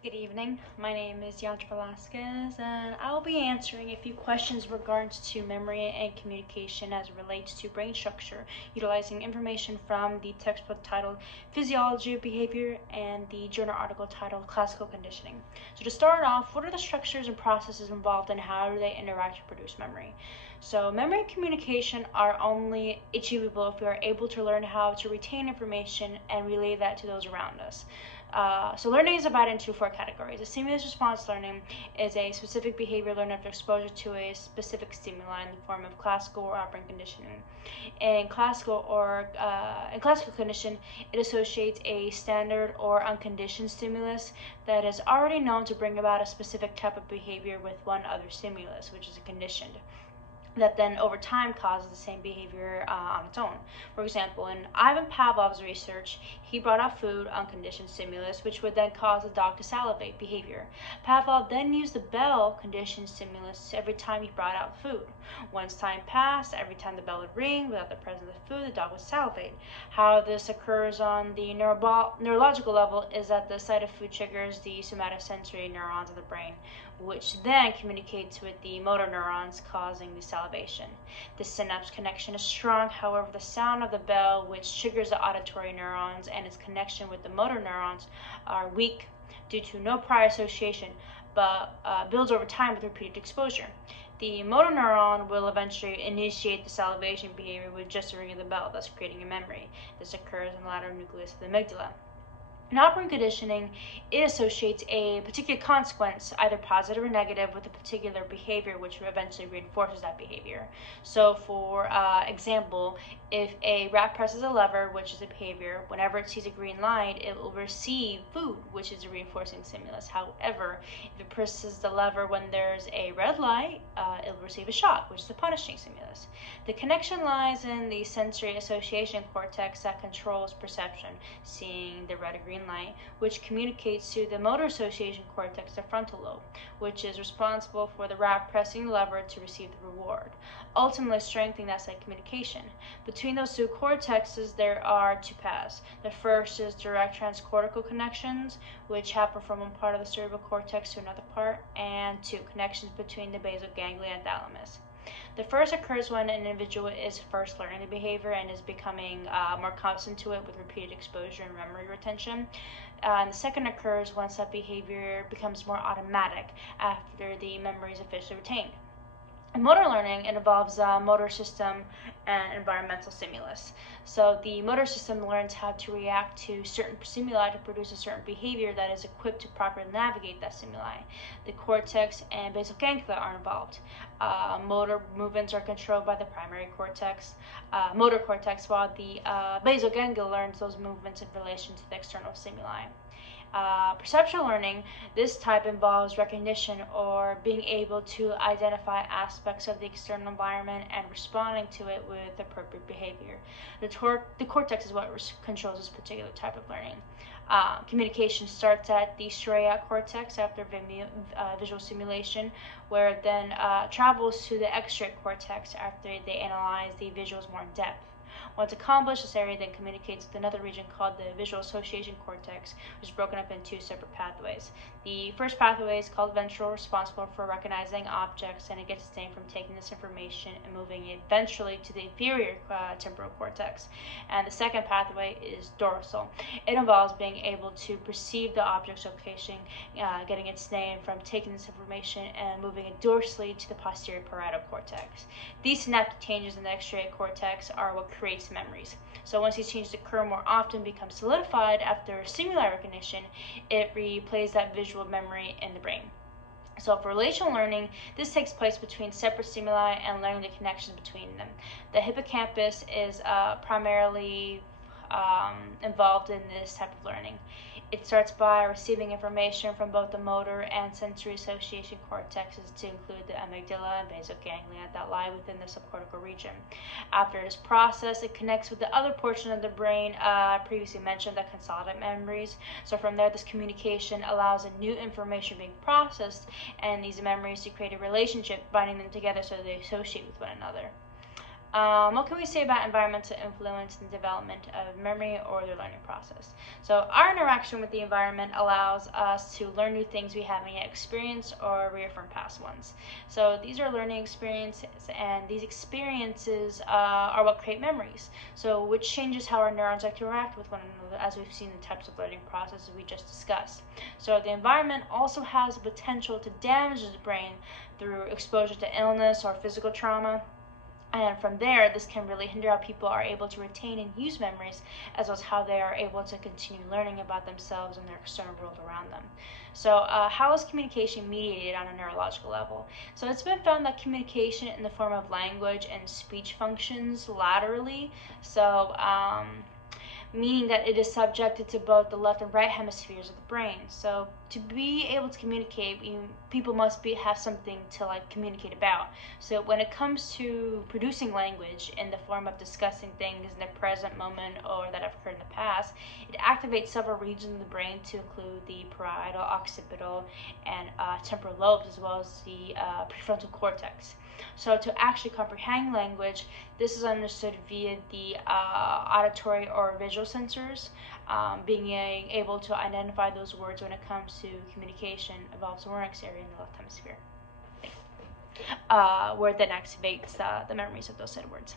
Good evening. My name is Yaj Velasquez, and I will be answering a few questions in regards to memory and communication as it relates to brain structure, utilizing information from the textbook titled Physiology of Behavior and the journal article titled Classical Conditioning. So, to start off, what are the structures and processes involved and how do they interact to produce memory? So, memory and communication are only achievable if we are able to learn how to retain information and relay that to those around us. So learning is divided into four categories. A stimulus response learning is a specific behavior learned after exposure to a specific stimuli in the form of classical or operant conditioning. In classical condition, it associates a standard or unconditioned stimulus that is already known to bring about a specific type of behavior with one other stimulus, which is a conditioned that then over time causes the same behavior on its own. For example, in Ivan Pavlov's research, he brought out food, unconditioned stimulus, which would then cause the dog to salivate behavior. Pavlov then used the bell conditioned stimulus every time he brought out food. Once time passed, every time the bell would ring without the presence of food, the dog would salivate. How this occurs on the neurological level is that the sight of food triggers the somatosensory neurons of the brain, which then communicates with the motor neurons, causing the salivation. The synapse connection is strong, however, the sound of the bell, which triggers the auditory neurons, and its connection with the motor neurons are weak due to no prior association, but builds over time with repeated exposure. The motor neuron will eventually initiate the salivation behavior with just a ring of the bell, thus creating a memory. This occurs in the lateral nucleus of the amygdala. In operant conditioning, it associates a particular consequence, either positive or negative, with a particular behavior, which eventually reinforces that behavior. So, for example, if a rat presses a lever, which is a behavior, whenever it sees a green light, it will receive food, which is a reinforcing stimulus. However, if it presses the lever when there's a red light, it will receive a shock, which is a punishing stimulus. The connection lies in the sensory association cortex that controls perception, seeing the red or green light, which communicates to the motor association cortex, the frontal lobe, which is responsible for the rat pressing the lever to receive the reward, ultimately strengthening that side communication. Between those two cortexes, there are two paths. The first is direct transcortical connections, which happen from one part of the cerebral cortex to another part, and two connections between the basal ganglia and thalamus. The first occurs when an individual is first learning the behavior and is becoming more constant to it with repeated exposure and memory retention. And the second occurs once that behavior becomes more automatic after the memory is officially retained. In motor learning, it involves motor system and environmental stimulus. So the motor system learns how to react to certain stimuli to produce a certain behavior that is equipped to properly navigate that stimuli. The cortex and basal ganglia are involved. Motor movements are controlled by the primary cortex, motor cortex, while the basal ganglia learns those movements in relation to the external stimuli. Perceptual learning, this type involves recognition or being able to identify aspects of the external environment and responding to it with appropriate behavior. The cortex is what controls this particular type of learning. Communication starts at the striatal cortex after visual stimulation, where it then travels to the extract cortex after they analyze the visuals more in depth. Once accomplished, this area then communicates with another region called the visual association cortex, which is broken up into two separate pathways. The first pathway is called ventral, responsible for recognizing objects, and it gets its name from taking this information and moving it ventrally to the inferior temporal cortex. And the second pathway is dorsal. It involves being able to perceive the object's location, getting its name from taking this information and moving it dorsally to the posterior parietal cortex. These synaptic changes in the extract cortex are what creates memories. So once these changes occur more often, become solidified after stimuli recognition, it replays that visual memory in the brain. So for relational learning, this takes place between separate stimuli and learning the connections between them. The hippocampus is primarily involved in this type of learning. It starts by receiving information from both the motor and sensory association cortexes, to include the amygdala and basal ganglia that lie within the subcortical region. After it is processed, it connects with the other portion of the brain previously mentioned that consolidate memories. So from there, this communication allows a new information being processed and these memories to create a relationship, binding them together so they associate with one another. What can we say about environmental influence in the development of memory or the learning process? So our interaction with the environment allows us to learn new things we haven't yet experienced or reaffirm past ones. So these are learning experiences, and these experiences are what create memories. So which changes how our neurons interact with one another, as we've seen the types of learning processes we just discussed. So the environment also has the potential to damage the brain through exposure to illness or physical trauma. And from there, this can really hinder how people are able to retain and use memories, as well as how they are able to continue learning about themselves and their external world around them. So, how is communication mediated on a neurological level? So, it's been found that communication in the form of language and speech functions laterally. So, meaning that it is subjected to both the left and right hemispheres of the brain. So to be able to communicate, people must have something to communicate about. So when it comes to producing language in the form of discussing things in the present moment or that have occurred in the past, it activates several regions of the brain to include the parietal, occipital, and temporal lobes, as well as the prefrontal cortex. So to actually comprehend language, this is understood via the auditory or visual sensors. Being able to identify those words when it comes to communication involves the larynx area in the left hemisphere, where it then activates the memories of those said words.